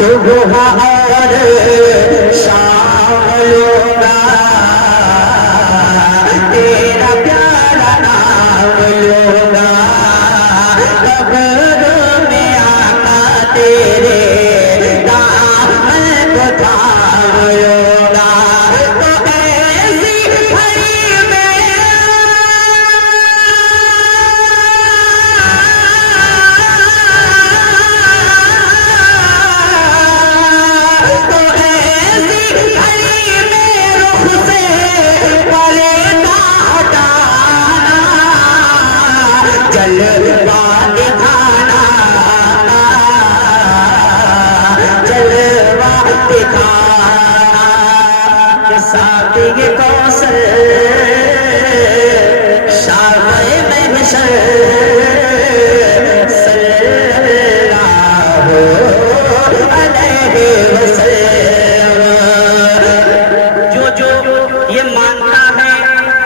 सुबह और शाम लूंगा तेरा प्यारा नाम लूंगा कब्र में आका तेरे दामन को थाम लूंगा तो ऐसी घड़ी में जलवा दिखाना जलवा दिखाना साथी के कौशल शामे महशर सल्लल्लाहु अलैहि वसल्लम। जो ये मानता है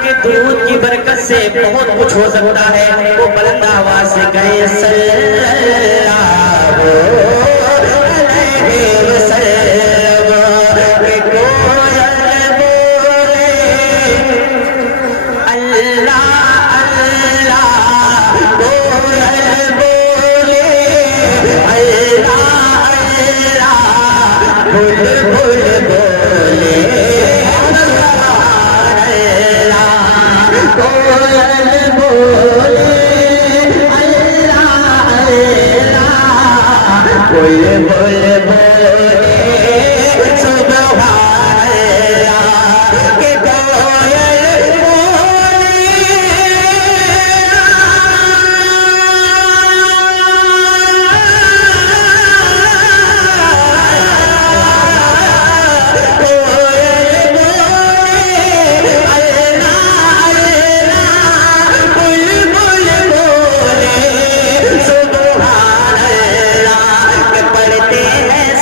कि दूध की बरकत से बहुत कुछ हो सकता है, वो बुलंद आवाज से कहे सल्लल्लाहु अलैहि वसल्लम। कि कोयल बोले अल्लाह अल्लाह, कोयल बोले अल्लाह अल्लाह, बुलबुल बोले कोयल बोले अल्लाह अल्लाह, बुलबुल बोले सुभान अल्लाह। कि कोयल बोले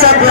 सब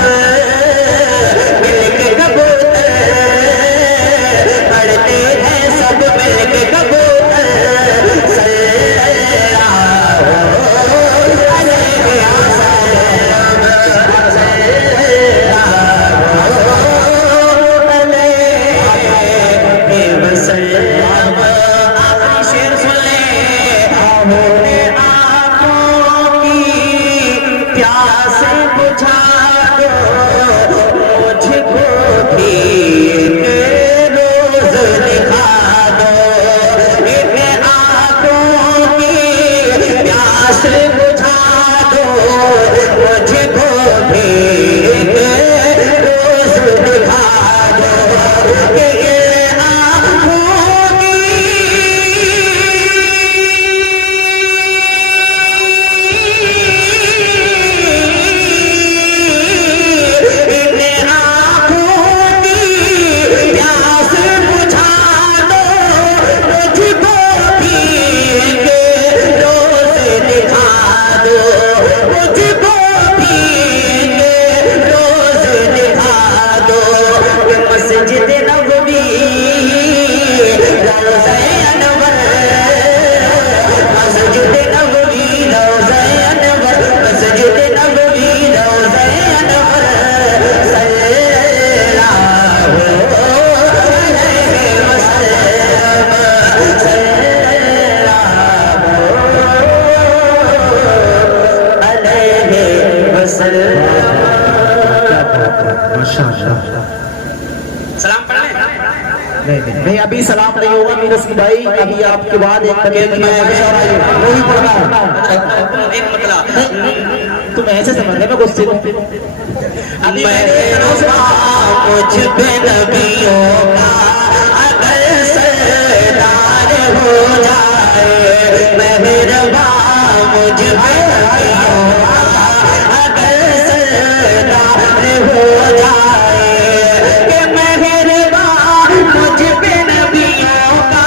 सलाम पढ़ लें? नहीं, अभी सलाम नहीं होगा मीरस की भाई, अभी आपके बाद एक वो भी पढ़ना है। एक मतलब तुम ऐसे समझ रहे कुछ अभी मुझ पे नबियों का अगर सरदार हो जाए, मेहरबान मुझ पे नबियों का अगर सरदार हो जाए, कि मेहरबान मुझ पे नबियों का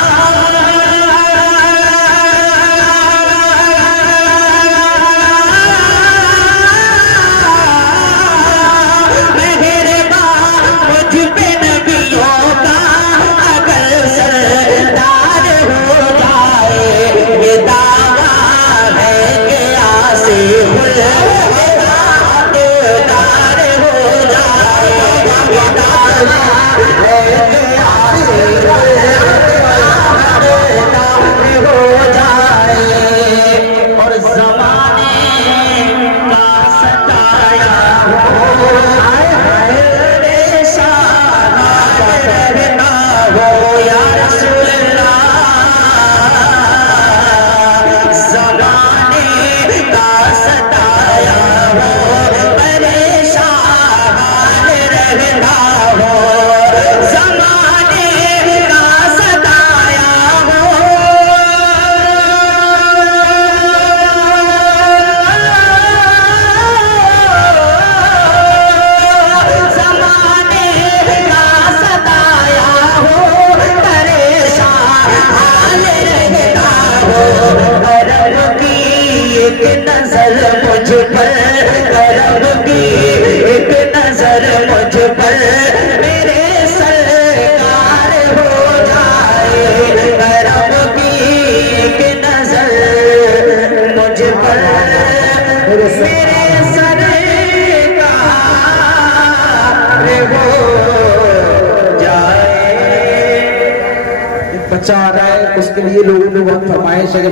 बच्चा आ रहा है, उसके लिए लोगों ने बहुत फरमाइश है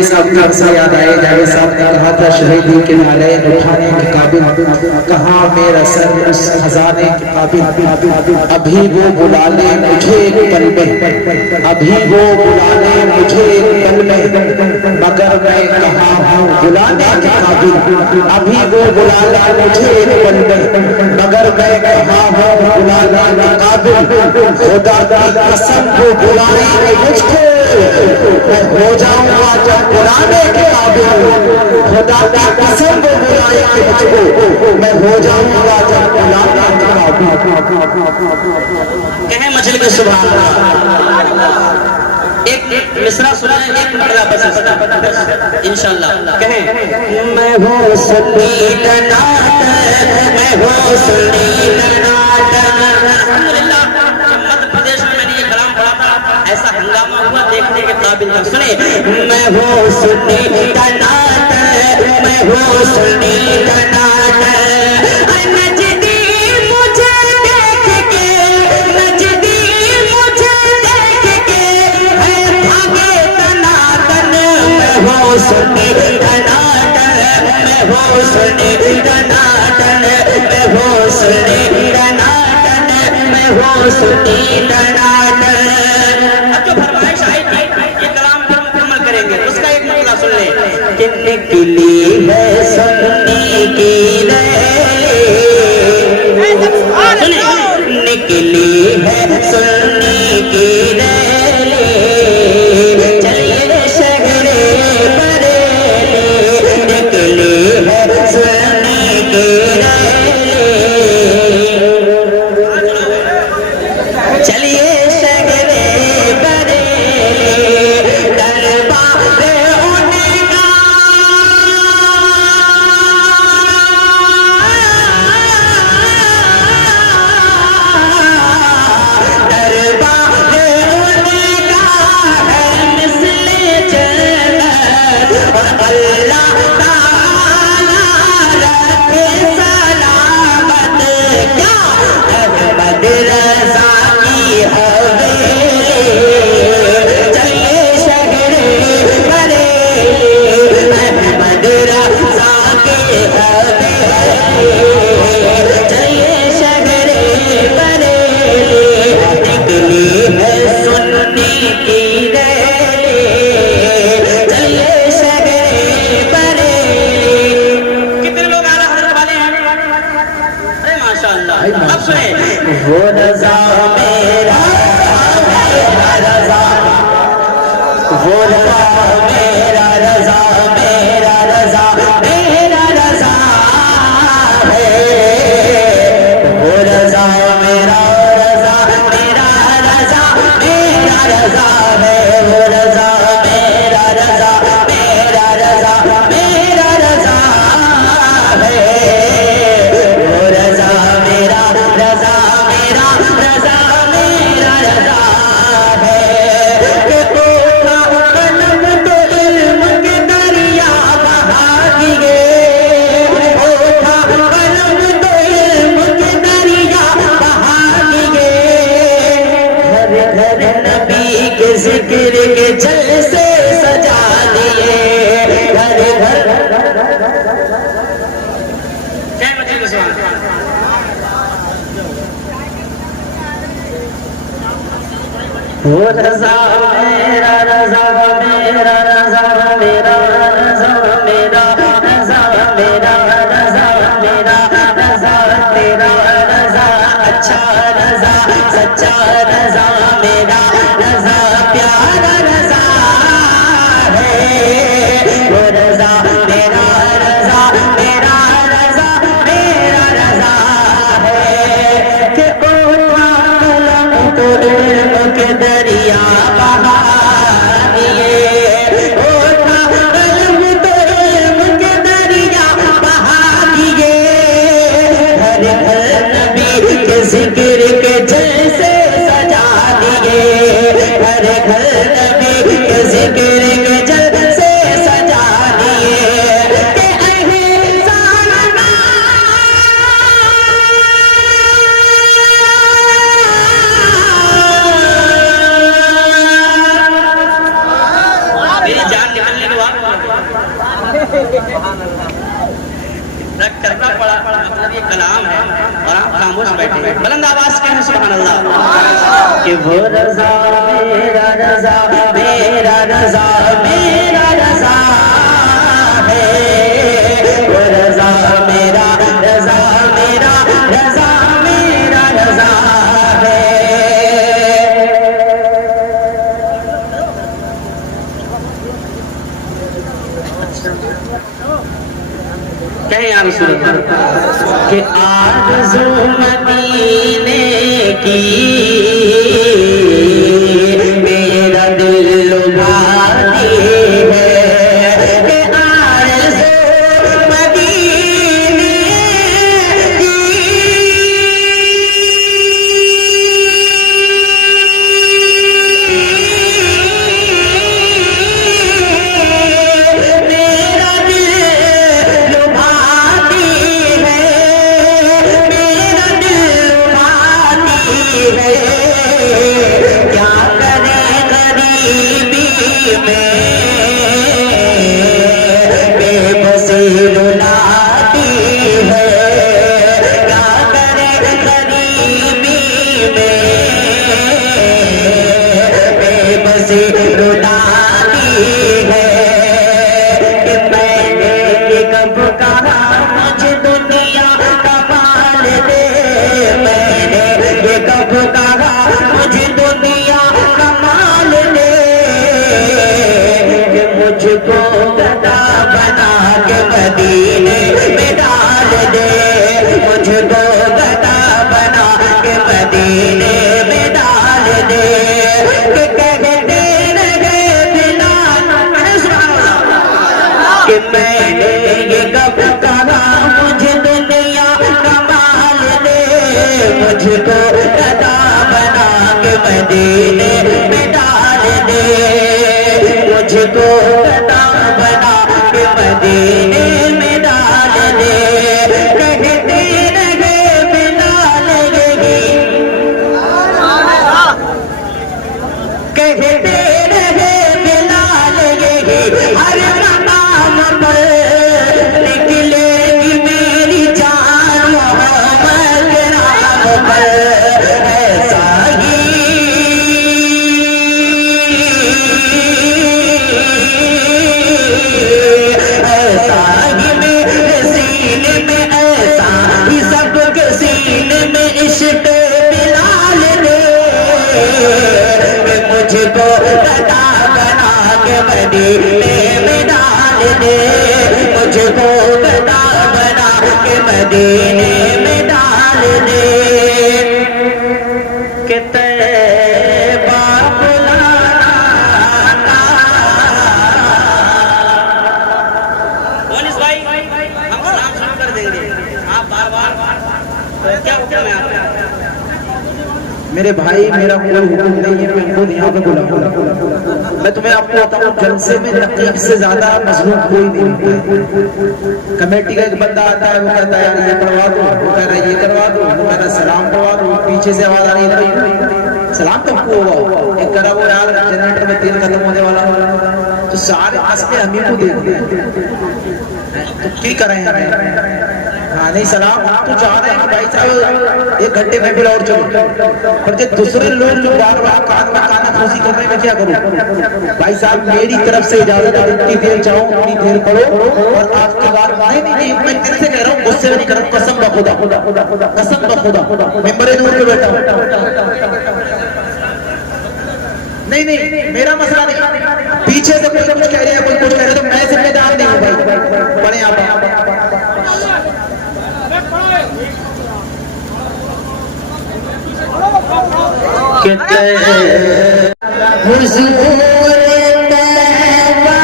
इस अवसर से याद आए। जावेद साहब ने कहा था शहीदी के नाले उठाने के काबिल कहाँ मेरा सर उस खजाने के काबिल, अभी वो बुला ले मुझे एक पल में, अभी वो बुला ले मुझे एक पल में, मगर मैं कहाँ हूँ बुलाने के काबिल, अभी वो बुला ले मुझे एक पल में, मगर मैं कहाँ हूँ बुलाने के काबिल, खुदा की कसम वो बुलाएंगे मुझको, मैं हो जाऊंगा जब बुलाने के काबिल, खुदा की कसम वो बुलाएंगे मुझको, मैं हो जाऊंगा जब बुलाने के काबिल। कहे मछली के सुभान अल्लाह। एक मिसरा सुना है, एक मरला बस इंशाअल्लाह। कहे मैं हो सुन्नी टनाटन, मैं हो सुन्नी टनाटन। अल्हम्दुलिल्लाह मध्य प्रदेश में मैंने ये कलाम पढ़ा था, ऐसा हंगामा हुआ देखने के काबिल था। सुने, मैं हो सुन्नी टनाटन, मैं हो सुन्नी टनाटन, नजदी मुझे देख के, नजदी मुझे देख के है भागे टनाटन, मैं हो सुन्नी टनाटन, मैं हो सुन्नी टनाटन, मैं हो सुन्नी टनाटन, मैं हो सुन्नी टनाटन। अब जो फरमाइश आई थी ये कलाम को मुकम्मल करेंगे, उसका एक मतलब सुन ले। कि निकली है सुन्नी की रैली, निकली है सुन्नी की रैली, चलिए शहरे बरेली, निकली है सुन्नी की रैली, चलिए चलिए शहरे बरेली निकली है सुन्नी की रैली, चलिए शहरे बरेली। कितने लोग आला हजरत वाले हैं? अरे माशाअल्लाह। अब सुने, वो रज़ा मेरा रज़ा, वो रज़ा मेरा रज़ा, मेरा रज़ा मेरा रज़ा है, वो रज़ा मेरा रज़ा, मेरा रज़ा मेरा रज़ा है, वो रज़ा मेरा रज़ा, मेरा रज़ा मेरा रज़ा है, वो रज़ा मेरा रज़ा, मेरा रज़ा मेरा रज़ा है। कि उठा कलम तो इल्म के दरिया बहा दिए, उठा कलम तो इल्म के दरिया बहा दिए, घर घर नबी के जिक्र के जलसे सजा दिए, घर घर। क्या मतलब सुभान वो रज़ा मेरा रज़ा, मेरा रज़ा, मेरा रज़ा, मेरा रज़ा, मेरा रज़ा, मेरा रज़ा, तेरा रज़ा अच्छा रज़ा, सच्चा रज़ा, मेरा रज़ा प्यारा रज़ा है, वो रज़ा मेरा रज़ा, मेरा रज़ा, मेरा रज़ा है। कि उठा कलम तो इल्म के दरिया बहा दिए, उठा कलम तो इल्म के दरिया बहा दिए, घर घर नबी के जिक्र के जैसे सजा दिए, घर घर नबी के जिक्र के जैसे सजा दिए। कि एहसान मेरी जान निकलने के बाद रख करना पड़ा, मतलब ये कलाम है और आप खामोश बैठे हैं, बुलंद आवाज कहें सुभान अल्लाह। कि वो रज़ा मेरा रज़ा, मेरा रज़ा, मेरा रज़ा है, वो रज़ा मेरा रज़ा, मेरा रज़ा, मेरा रज़ा है। कहें या रसूल अल्लाह कि आरज़ू मदीने की मेरा दिल लुभाती है, कि आरज़ू मदीने की मेरा दिल लुभाती है, मेरा दिल लुभाती है। क्या करें गरीबी में बेबसी रुलाती है, क्या करें गरीबी में बेबसी रुलाती है। कि मैंने ये कब कहा मुझे दुनिया का माल दे, मैंने ये कब कहा मुझे दुनिया का माल दे, कि मुझको गदा बना के मदीने में डाल दे, मुझको गदा बना के मदीने में डाल दे। कि कहते रहे बिलाल, कि मैंने ये कब कहा मुझे दुनिया का माल दे, मुझको गदा बना के मदीने में डाल दे, मुझको गदा बना के मदीने में डाल दे। कहते रहे बिलाल यही, कहते रहे बिलाल यही, हर मकाम पर निकलेगी मेरी जान मदीने में डाल दे, मुझको गदा बना के मदीने में डाल दे। कि तैबा बुलाना। मोनिस भाई हम सलाम शुरू कर देंगे, आप बार बार क्या हुक्म है आपका? मेरे भाई मेरा कोई हुक्म नहीं है, मैं खुद यहाँ पे बुलाऊंगा। मैं तुम्हें आपको बताऊं, जलसे में नकीब से ज्यादा मजलूम कोई नहीं होता है। कमेटी का एक बंदा आता है, वो कहता है ये पढ़वा दो, वो कह रहा है ये करवा दो, वो कह रहा है सलाम पढ़वा दो, पीछे से आवाज आ रही है सलाम तो आपको होगा, एक कह रहा वो यार जनरेटर में तेल खत्म होने वाला। तो सारे मसले हम ही को देखते हैं, तो क्या करें हमें? हाँ नहीं सलाम आप तो चाह रहे हैं भाई साहब 1 घंटे में भी और चलो, पर जब दूसरे लोग जो बार बार कान में काना फूसी कर रहे हैं, मैं क्या करूं? भाई साहब मेरी तरफ से इजाजत है, जितनी देर चाहो उतनी देर पढ़ो। और आपके बाद नहीं मैं दिल से कह रहा हूँ, गुस्से में नहीं कर रहा हूँ, कसम बखुदा, कसम बखुदा मेंबरे नूर पे बैठा हूँ। नहीं मेरा मसला नहीं, पीछे से कोई कुछ कह रहे हैं, कोई कुछ कह रहे हैं, तो मैं जिम्मेदार नहीं हूँ भाई। पढ़े आप हुजूर तैबा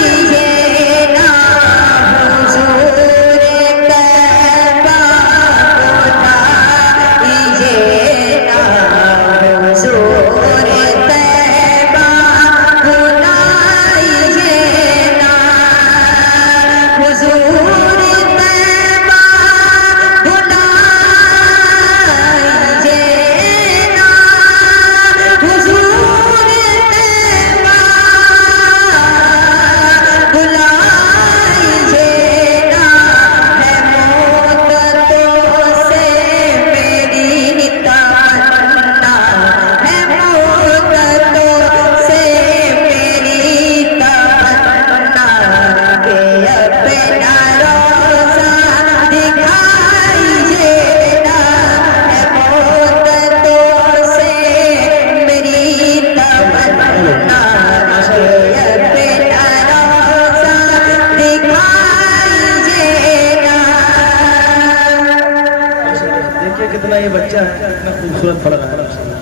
बनाइए ना, हुजूर तैबा बनाइए ना, हुजूर तैबा बनाइए ना, हुजूर तैबा कितना ये बच्चा है, कितना खूबसूरत पढ़ रहा है,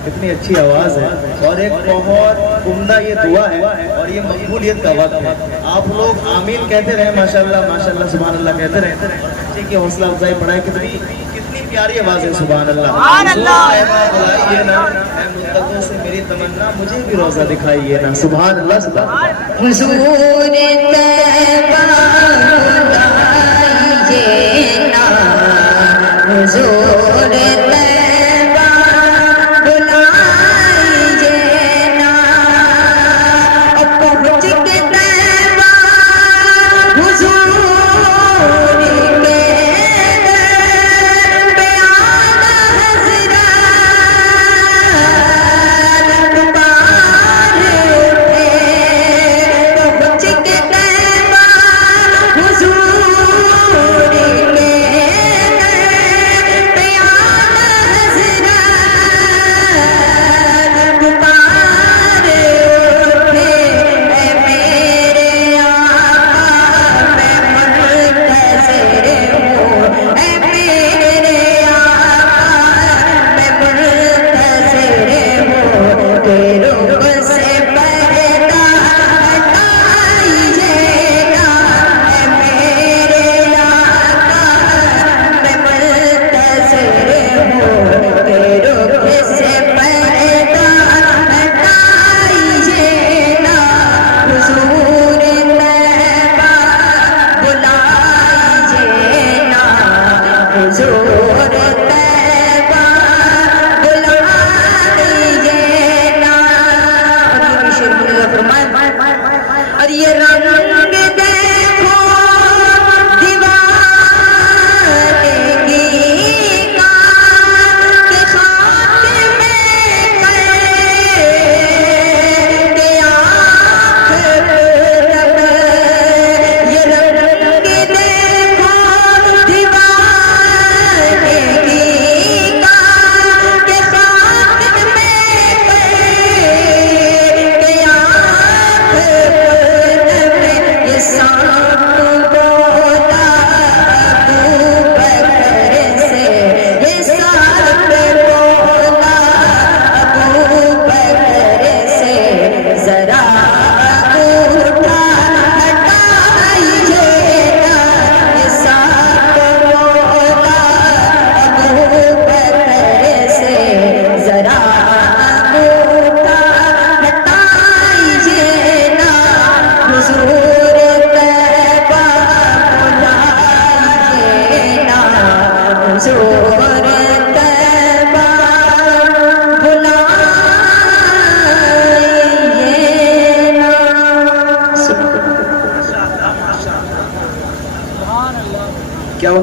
कितनी अच्छी आवाज है, और एक बहुत उम्दा ये दुआ है, और ये मकबूलियत का वक्त है। आप लोग आमीन कहते रहे, माशाल्लाह माशाल्लाह सुभान अल्लाह कहते रहे। बच्चे की हौसला अफजाई पढ़ाए, कितनी कितनी प्यारी आवाज है, सुभान अल्लाह। बुलाइए ना मुद्दतों से मेरी तमन्ना, मुझे भी रोजा दिखाइए ना, सुभान अल्लाह सुभान अल्लाह। हुजूर तैबा बुलाइए ना, पहुँच के तैबा हुजूर के बयान हज़रत पुकार उठे, पहुँच के तैबा हुजूर के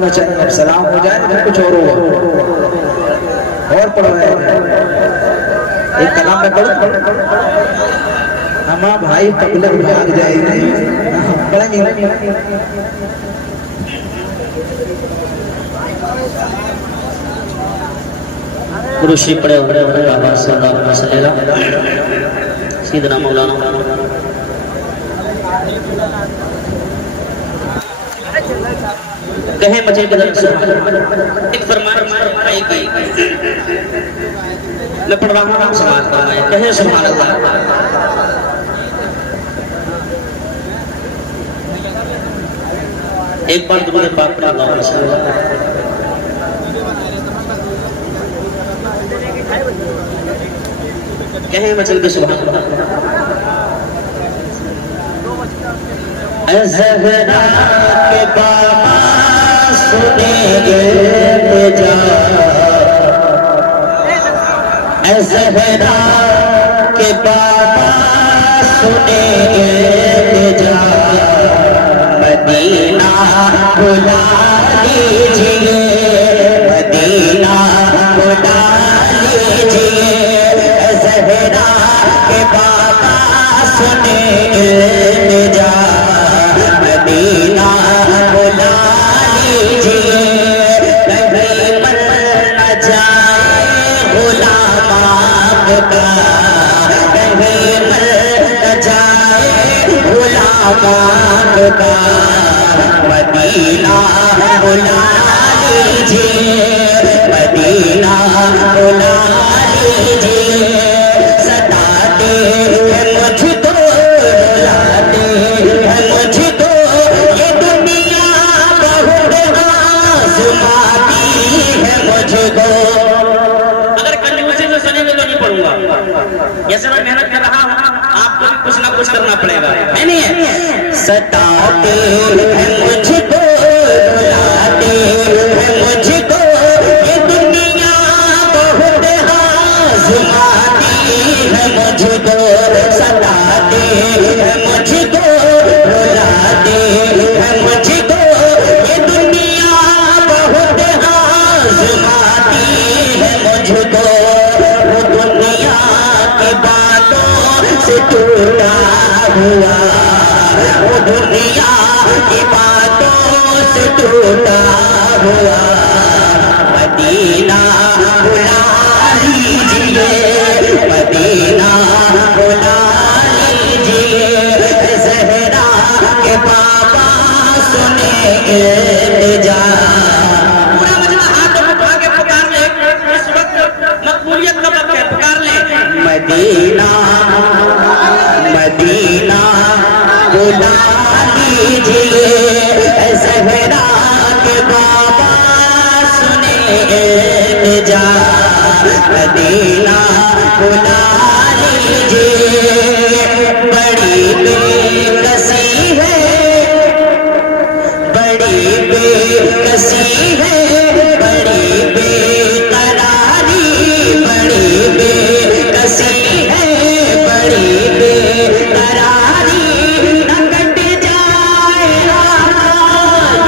पढ़ना चाहिए। अब सलाम हो जाए ना फिर कुछ और होगा, और पढ़वाएगा। एक कलाम में पढ़ो, हमारा भाई तबलक भाग जाएगी। पढ़ेंगे गुरु श्री पड़े सीधना मौलाना कहे मुझे एक फरमान मैं पढ़ रहा हूँ समाज फरमाए कहे सुभान अल्लाह। एक बार तुम्हारे पाक पर अल्लाह कहे मचल के सुभान अल्लाह। ज़हरा के बाबा सुनेंगे जा, ज़हरा के बाबा सुनेंगे जा, मदीना बुला लीजिए, मदीना बुला लीजिए, ज़हरा के बाबा सुनेंगे जा, मदीना बुला लीजिए, कहीं मर न जाए गुलाम आपका, कहीं मर न जाए गुलाम आपका, मदीना बुला लीजिए, मदीना बुला लीजिए, सताते हैं मुझको रुलाते हैं मुझको, ये दुनिया बहुत आज़माती है मुझको। अगर कंजूसी से सुनेंगे तो नहीं पढ़ूंगा, जैसे मैं मेहनत कर रहा हूँ आपको भी कुछ ना कुछ करना पड़ेगा, है नहीं है? सताते हैं मुझको रुलाते हैं मुझको, ये दुनिया बहुत आज़माती है मुझको, सताते हैं मुझको रुलाते हैं मुझको, ये दुनिया बहुत आज़माती है मुझको, वो दुनिया की बातों से टूटा हुआ, वो दुनिया की बातों से टूटा हुआ, मदीना बुला लीजिए, मदीना बुला लीजिए, ज़हरा के बाबा सुनेंगे जा। पूरा मजमा हाथ उठा के पुकार ले, इस वक्त मकबूलियत का वक्त है, पुकार ले मदीना, मदीना बुला लीजिए, ज़हरा के बाबा सुनेंगे जा, मदीना बुला लीजिए, बड़ी बेकसी है, बड़ी बेकसी है, बड़ी बेकरारी, बड़ी बेकसी है, बड़ी बेकरारी, न कट जाए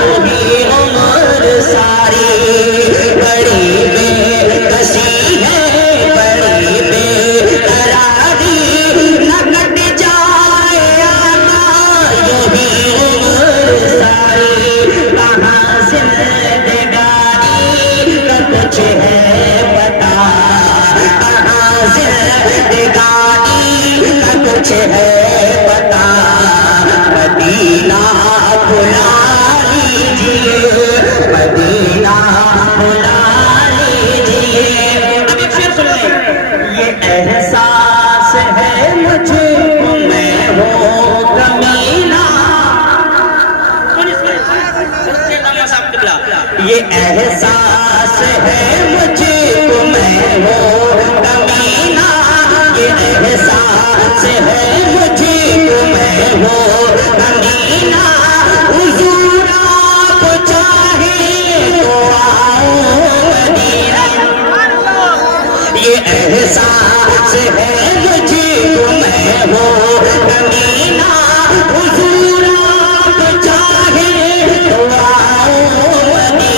यूं ही उम्र सारी, बड़ी बेकसी है, बड़ी बेकरारी, न कट जाए यूं ही उम्र सारी, कहाँ जिंदगानी का कुछ है पता, कहाँ जिंदगानी का कुछ है पता, मदीना बुला लीजिए, मदीना बुला लीजिए। अब एक शेर सुन लें, ये एहसास है मुझको मैं हूँ कमीना, ये एहसास है मुझको मैं हूँ कमीना, ये एहसास है मुझको मैं हूँ कमीना, हुजूर आप चाहे तो आओ मदीना, ये एहसास है मुझको मैं हूँ कमीना, हुजूर आप चाहे तो आओ मदीना,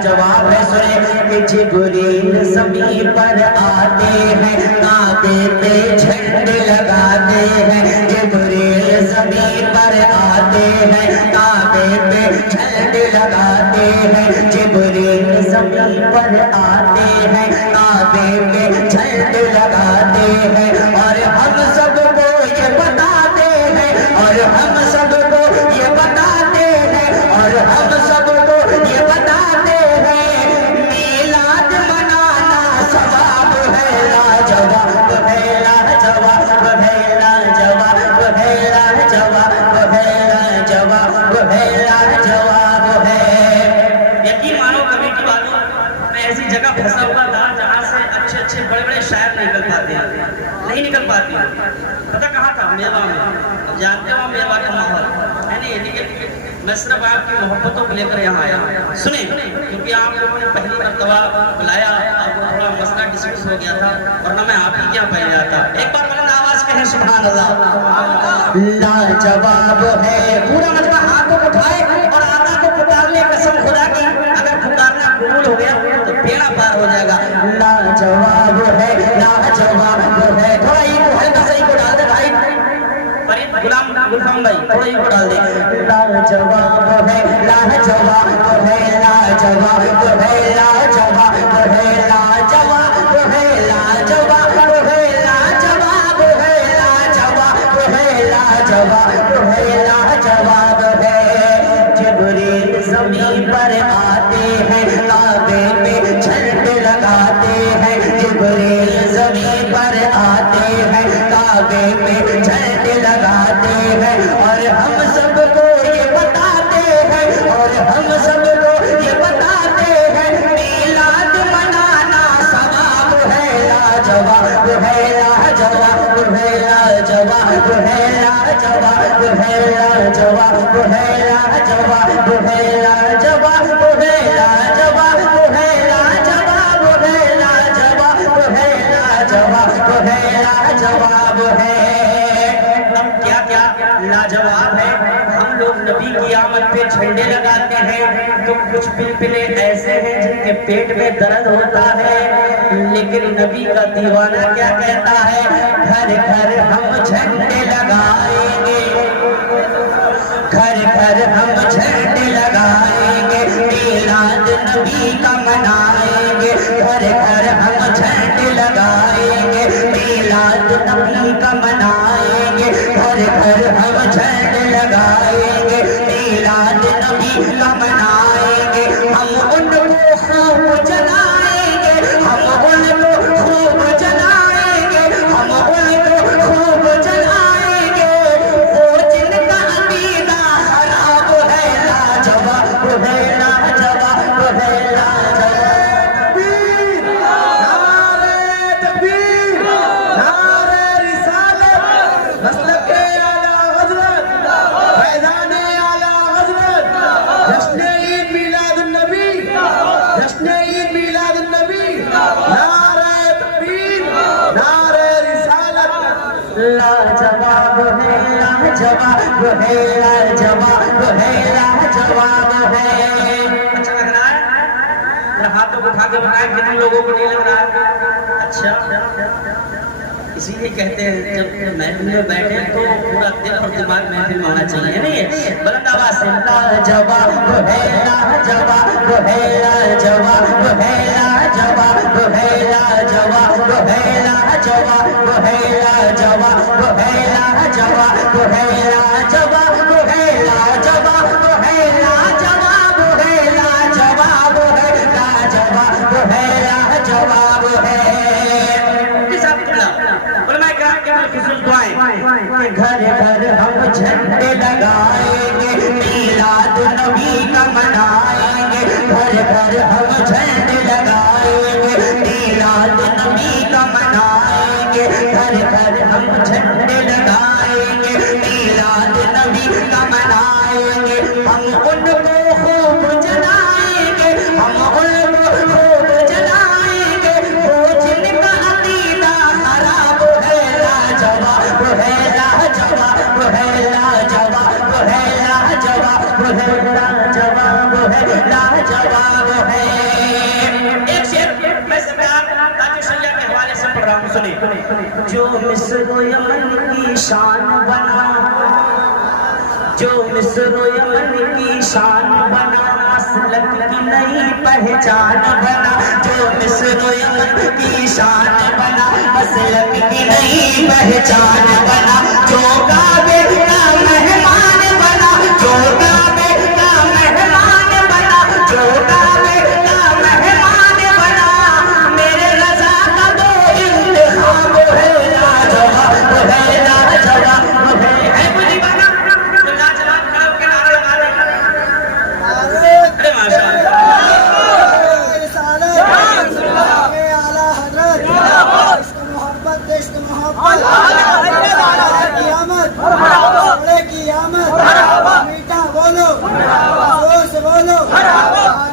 लाजवाब है सुने कि जिब्रील ज़मीन पर आते हैं काबे पे झंडे लगाते हैं जिब्रील ज़मीन पर आते हैं काबे पे झंडे लगाते हैं जिब्रील ज़मीन पर आते हैं काबे पे झंडे लगाते हैं और हम सबको ये बताते हैं और हम सबको ये बताते हैं और हम सबको ये बताते हैं मीलाद मनाना सवाब है लाजवाब है लाजवाब है लाजवाब है लाजवाब है लाजवाब है लाजवाब है। यकीन मानो कमेटी वालों मैं ऐसी जगह फंसा हुआ था जहाँ से अच्छे अच्छे बड़े बड़े शायर निकल पाते हैं नहीं निकल पाते हैं। पता कहाँ था? मेवा में। अब जानते हो मेवा का माहौल है नहीं, लेकिन मैं सिर्फ आपकी मोहब्बतों को लेकर यहाँ आया। सुने क्योंकि आप लोगों ने पहली मरतबा बुलाया और थोड़ा मसला डिस्कस हो गया था वरना मैं आप ही क्या पहले आता। एक बार बुलंद आवाज कहें सुभान अल्लाह। लाजवाब है पूरा मजमा हाथ को उठाए और आधा को पुकारने कसम खुदा की अगर पुकारना कबूल हो गया तो बेड़ा पार हो जाएगा। लाजवाब है लाजवाब है। थोड़ा ये को है सही को डाल दे भाई फरीद गुलाम गुलफाम भाई थोड़ा ये को डाल दे। लाजवाब है लाजवाब है लाजवाब है लाजवाब है लाजवाब है लाजवाब है लाजवाब है लाजवाब है लाजवाब है लाजवाब है। जिब्रील ज़मीन पर आते हैं काबे पे झंडे लगाते हैं जिब्रील ज़मीन पर आते हैं काबे पे झंडे लगाते हैं और हम सबको ये बताते हैं और हम सबको ये बताते हैं मीलाद मनाना सवाब है लाजवाब है लाजवाब है लाजवाब है लाजवाब है लाजवाब है लाजवाब है लाजवाब है लाजवाब है लाजवाब है लाजवाब है लाजवाब है लाजवाब है। अब क्या क्या लाजवाब है? हम लोग नबी की आमद पे झंडे लगाते हैं तो कुछ पिलपिले ऐसे हैं जिनके पेट में दर्द होता है लेकिन नबी का दीवाना क्या कहता है घर घर हम झंडे लगाएंगे घर घर हम झंडे लगाएंगे मीलाद नबी का मनाएंगे घर घर हम झंडे लगाएंगे मीलाद नबी का मनाएंगे घर घर हम झंडे लगाएंगे मीलाद नबी का मनाएंगे हम उनको खूब जलाएंगे हम उनको खूब जलाएंगे हम उनको खूब जलाएंगे वो जिनका अकीदा खराब है लाजवाब है लाजवाब है लाजवाब। लाजवाब है लाजवाब है लाजवाब है लाजवाब है। अच्छा लग रहा है? जरा हाथों को उठा के बताएं कितने लोगों को नहीं लग रहा है? अच्छा इसीलिए कहते हैं जब महफिल में बैठे तो पूरा दिल और दिमाग महफिल में होना चाहिए नहीं। बुलंद आवाज से लाजवाब है लाजवाब है लाजवाब है लाजवाब है लाजवाब है लाजवाब है लाजवाब है लाजवाब है लाजवाब है लाजवाब है लाजवाब है लाजवाब है लाजवाब है लाजवाब है। घर घर हम झंडे लगाएंगे मीलाद नबी का मनाएंगे घर घर हम झंडे लगाएंगे मीलाद नबी का मनाएंगे घर घर हम झंडे लगाएंगे मीलाद नबी का मनाएंगे हम उनको खूब जलाएंगे हम उनको खूब जलाएंगे वो जिनका अकीदा खराब है लाजवाब है लाजवाब है लाजवाब है लाजवाब है लाजवाब है लाजवाब है। सुने। जो मिस्र यमन की शान बना, जो मिस्र यमन की शान बना, मसलक की नई पहचान बना। जो मिस्र यमन की शान बना, मसलक की नई पहचान बना। जो काबे का मेहमान बना, जो काबे का मेहमान बना, जो काबे का मेहमान बना। मेरे रज़ा का दो इंतखाब है, लाजवाब है, लाजवाब है मुझे बना। तो लाजवाब खड़ा होकर नारा लगा देगा। अरे माशाअल्लाह। मीठा बोलो, जोर से बोलो, लाजवाब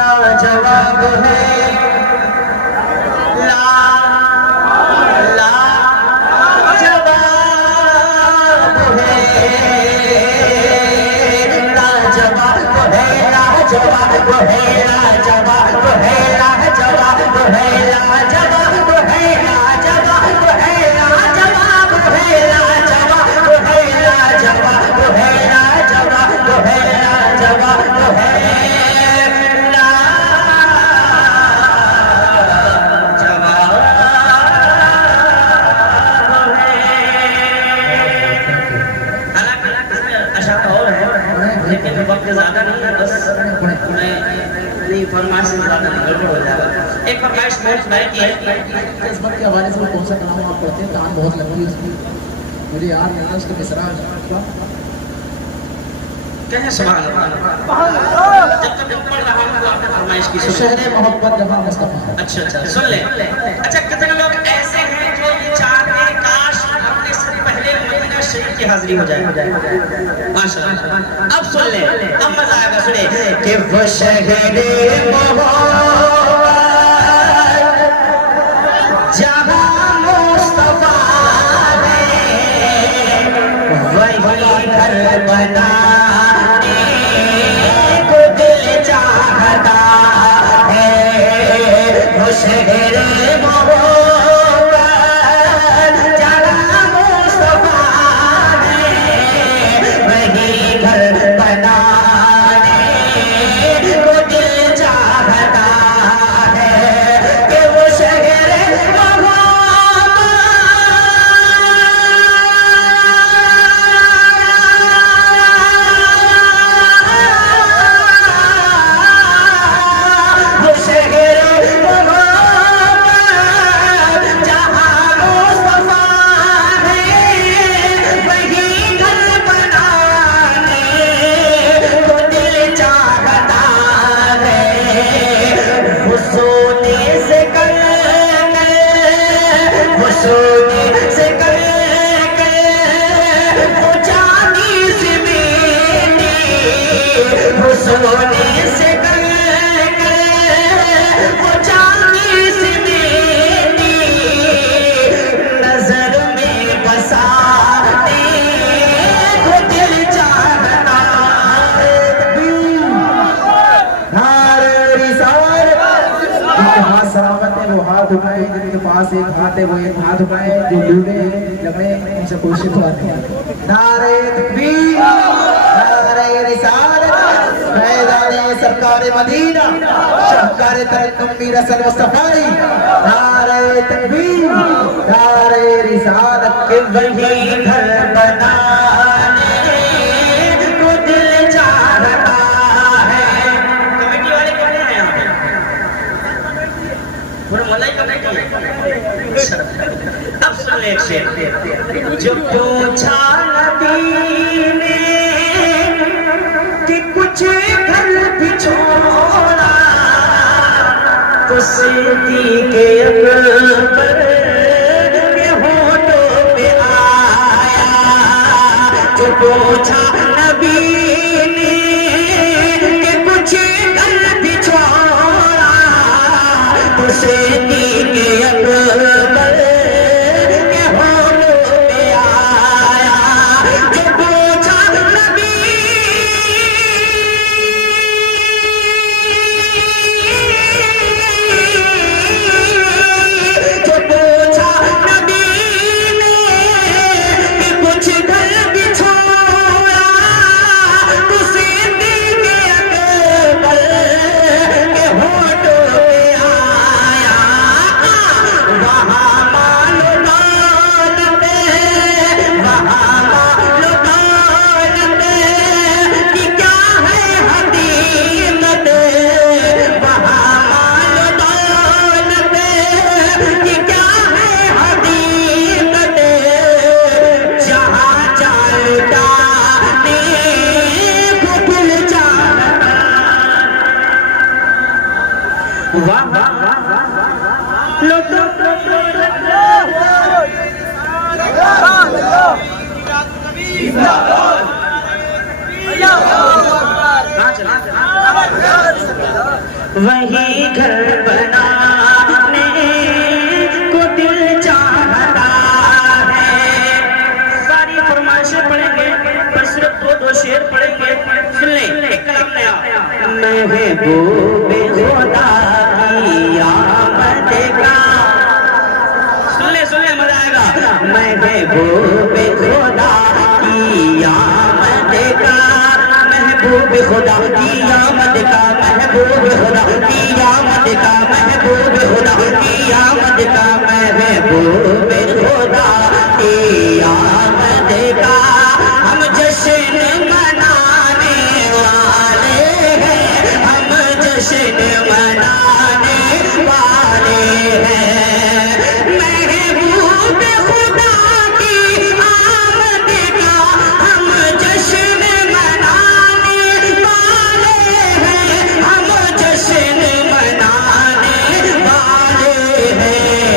है, लाजवाब है, लाजवाब है, लाजवाब है, लाजवाब है, लाजवाब है, लाजवाब है, लाजवाब है, लाजवाब है, लाजवाब है, लाजवाब है, लाजवाब है, लाजवाब है। लेकिन वक्त ज्यादा नहीं है, बस नहीं फरमाइश से ज्यादा नहीं, गड़बड़ हो जाएगा। एक फरमाइश मैंने सुनाई की है। इस वक्त के हवाले से वो कौन सा कलाम आप पढ़ते हैं? तान बहुत लंबी है उसकी, मुझे याद नहीं आ उसका मिसरा कहे सुभान अल्लाह। जब तक मैं पढ़ रहा हूँ तो आपने फरमाइश की सुनी। शहर मोहब्बत जहाँ मुस्तफा। अच्छा अच्छा सुन ले। अच्छा कितने लोग ऐसे हैं जो ये चाहते हैं काश अपने से पहले मदीना शरीफ की हाजिरी हो जाए। माशाअल्लाह। अब सुन ले, अब मजा आएगा। सुने कि वो शहरे मोहब्बत जहाँ मुस्तफा है, वही घर बनाने को दिल चाहता है। वो शहरे मोहब्बत जहाँ मुस्तफा है, वही घर बनाने को दिल चाहता है। कि वो शहरे सोने से करके वो जानी सी मेरी नजर में बसाने को दिल चाहता है। जिनके हाथ सलामत है वो हाथ उठाए, जिनके पास एक हाथ है वो एक हाथ उठाए, जो लूटे लगे उनसे कोशिश तो आती है। नारे तकबीर, नारे रिसालत, फैज़ाने सरकार मदीना, शाहकार तरन्नुम रसूल मुस्तफाई। नारे तकबीर, नारे रिसालत के वही घर बनाने को दिल चाहता है। कमेटी वाले कौन हैं यहाँ पे? पूरा मलाई कमेटी है। अब सुन ले एक शेर। जो पूछा नबी ने कि कुछ घर भी छोड़ा, तो सिद्दीक़ अकबर के होठों पे आया। जो पूछा नबी ने कि कुछ घर भी छोड़ा, तो सिद्दीक़ अकबर के होठों पे आया। जो पूछा नबी वाह लोटो वही घर बनाने को दिल चाहता है। सारी फरमाइशें पढ़ेंगे पर सिर्फ दो शेर पढ़ेंगे। सुन ले एक कलाम नया। महबूबे खुदा की आमद का, सुन ले मजा आएगा। महबूबे खुदा की आमद का, महबूब खुदा की आमद का, महबूब खुदा की आमद का, महबूब खुदा की आमद का, महबूब खुदा की आमद का हम जश्न मनाने वाले हैं, हम जश्न मनाने वाले हैं। महबूब खुदा की आमद का हम जश्न मनाने वाले हैं, हम जश्न मनाने वाले हैं।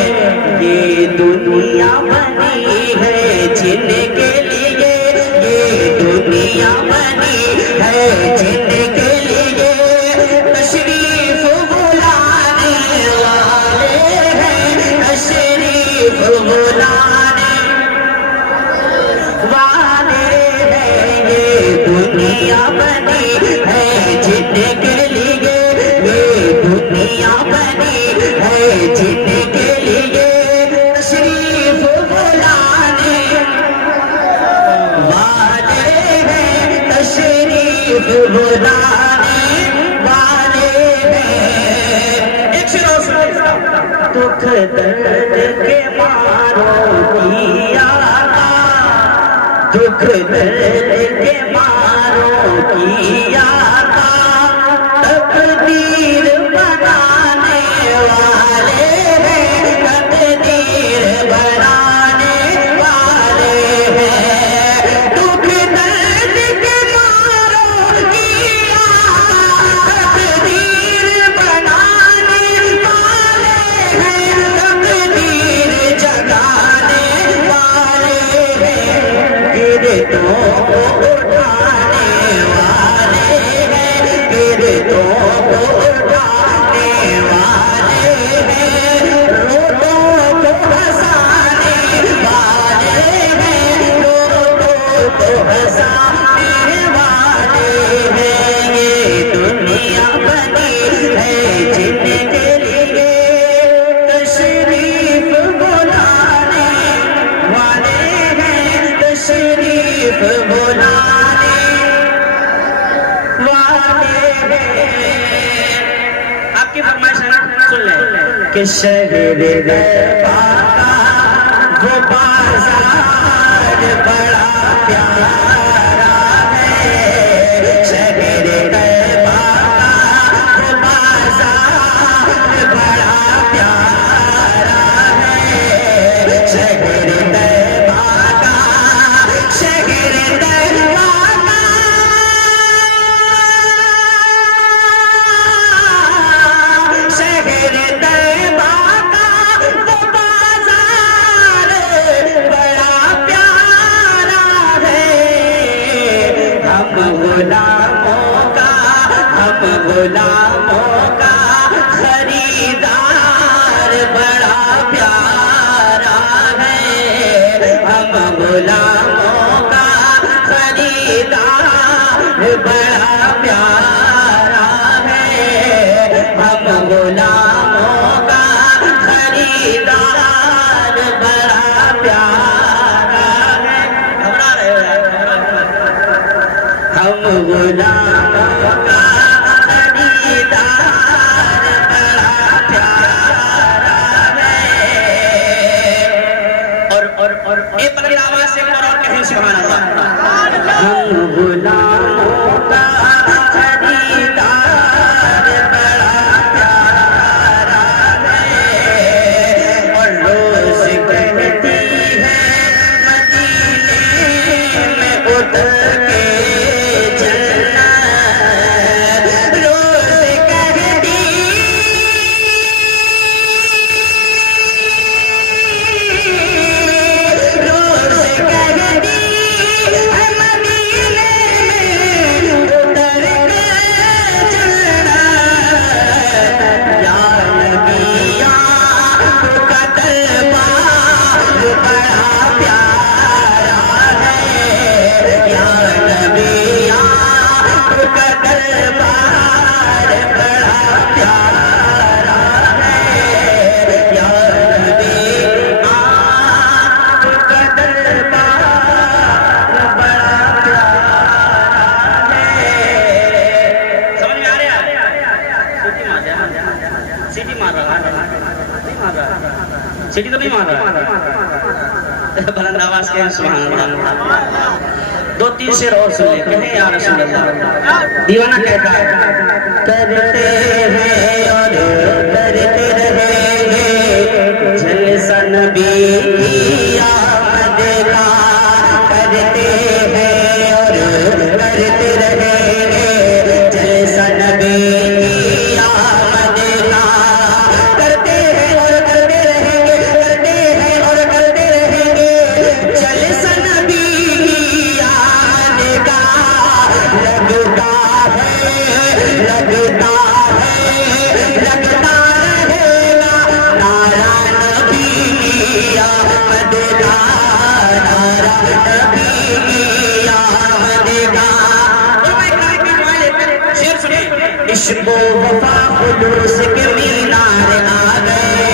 ये दुनिया बनी है जिनके लिए, ये दुनिया बनी है जिनके लिए, तशरीफ बुलाने वाले हैं, तशरीफ बुलाने वाले हैं। ये दुनिया बनी है जिनके लिए, ये दुनिया बनी है जिनके लिए, तशरीफ बुलाने वाले हैं, तशरीफ बुलाने वाले हैं। एक शेर और सुनो। दुख दर्द के मारों की आका, दुख दर्द के मारों की आका, तकदीर बनाने वाले हैं, तकदीर बनाने वाले हैं। दुख दर्द के मारों की आका, तकदीर बनाने वाले हैं, तकदीर जगाने वाले हैं। गिरदों को उठाने वाले हैं, गिरदों को उठाने वाले हैं। रोटों को हंसाने वाले हैं, रोटों को हंसाने वाले हैं। ये दुनिया बनी है जिनके लिए, तशरीफ बुलाने वाले हैं, तशरीफ बुलाने वाले हैं। आपकी फरमाइश है ना, सुन ले। कि शहर गरबा का वो बाजार बड़ा प्यारा है, शहर गरबा का वो बाजार बड़ा प्यारा है, शहर गरबा का, शहर गरबा का, शहर गरबा का वो बाजार बड़ा प्यारा है। हम गुलामों का, हम गुलामों का खरीदार बड़ा प्यारा है, हम गुलामों का खरीदार बड़ा प्यारा है, हम गुलामों का खरीदार बड़ा प्यारा है। घबरा रहे हो यार, हम गुलामों का खरीदार बड़ा प्यारा है। और एक बड़ी आवाज से और कहें सुभान अल्लाह। हम गुलामों का खरीदार बड़ा प्यारा है। और रोज कहती है मदीने में उतर के चलना, रोज कहती सीटी तो नहीं मार रहा बुलंद आवाज के सुभान अल्लाह। दो तीन शेर और सुन ले, कहे या रसूल अल्लाह। दीवाना कहता है करते हैं और करते रहेंगे जलसा नबी की आमद का, करते हैं और करते रहेंगे जलसा नबी की आमद का, करते हैं और करते रहेंगे, करते हैं और करते रहेंगे जलसा नबी की आमद का। लगता है लगता रहेगा नारा नबी की आमद का, नारा नबी की आमद का। शेर सुनिए। इश्क व वफा खुलूस के मीनार आ गए,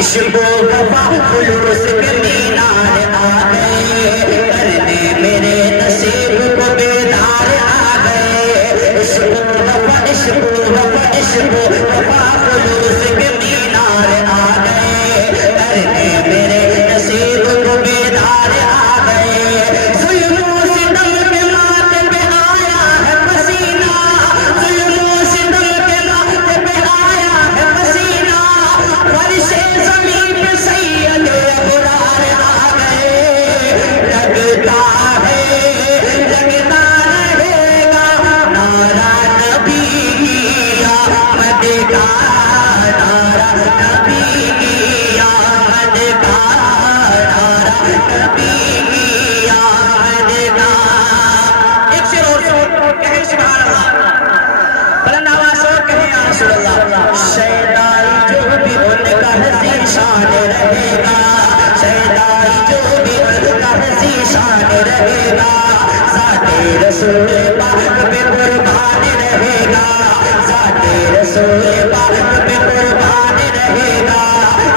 इश्क व वफा खुलूस के मीनार आ गए, करने मेरे नसीब को बेदार आ गए। इश्क व वफा इश्क व वफा इश्क व वफा खुलूस के मीनार आ गए, करने मेरे नसीब को बेदार आ गए। जुल्मों से दम के माथे पे आया है पसीना, जुल्मों से दम के माथे पे आया है पसीना, फर्शे ज़मीन पे सैयद अबरार आ गए। लगता रहेगा नारा नबी की आमद का, नारा नबी की आमद का, नारा नबी की आमद का। एक शेर और कहे सुभान अल्लाह, बुलंद आवाज से कहे या रसूल अल्लाह। शैदाई जो भी उनका हसी शान रहेगा, शैदाई जो भी उनका हसी शान रहेगा, ज़ाते रसूल पाक पे कुर्बान रहेगा, ज़ाते रसूल पाक पे कुर्बान रहेगा।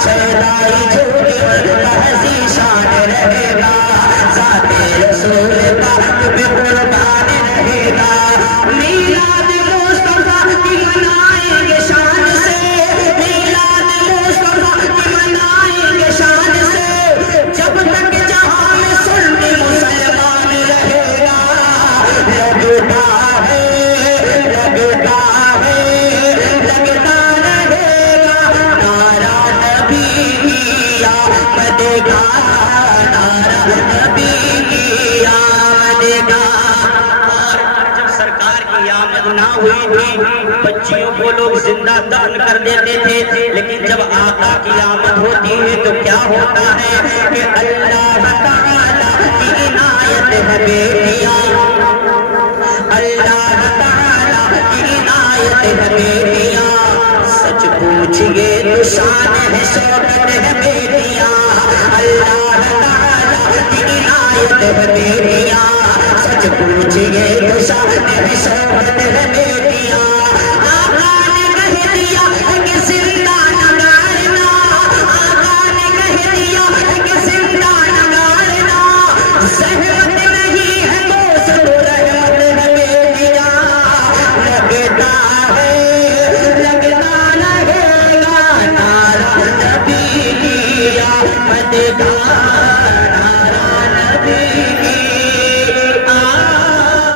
शैदाई जो भी उनका हसी शान रहेगा, ज़ाते रसूल पाक पे कुर्बान रहेगा। मीलाद मुस्तफा की मनाएंगे शान से, मीलाद मुस्तफा की मनाएंगे शान से, जब तक जहां में सुन्नी मुसलमान रहेगा। लगता है लगता रहेगा नारा नबी की आमद का, नारा नबी की आमद का। और जब सरकार की आमद ना हुई थी, बच्चियों को लोग जिंदा दफन कर देते थे, लेकिन जब आका की आमद होती है तो क्या होता है कि अल्लाह ताला की इनायत है बेटियां, अल्लाह ताला की इनायत है बेटियां। सच पूछिए तो शान है शौकत है बेटियां, अल्लाह ताला की इनायत है बेटियां। सच पूछिए तो शान है शौकत है बेटियां। आका ने कह दिया कि जिंदा न गाड़ना, आका ने कह दिया कि जिंदा न गाड़ना, सहमत नहीं है मौसम रहमत है बेटियां। लगता रहेगा नारा नबी की आमद का,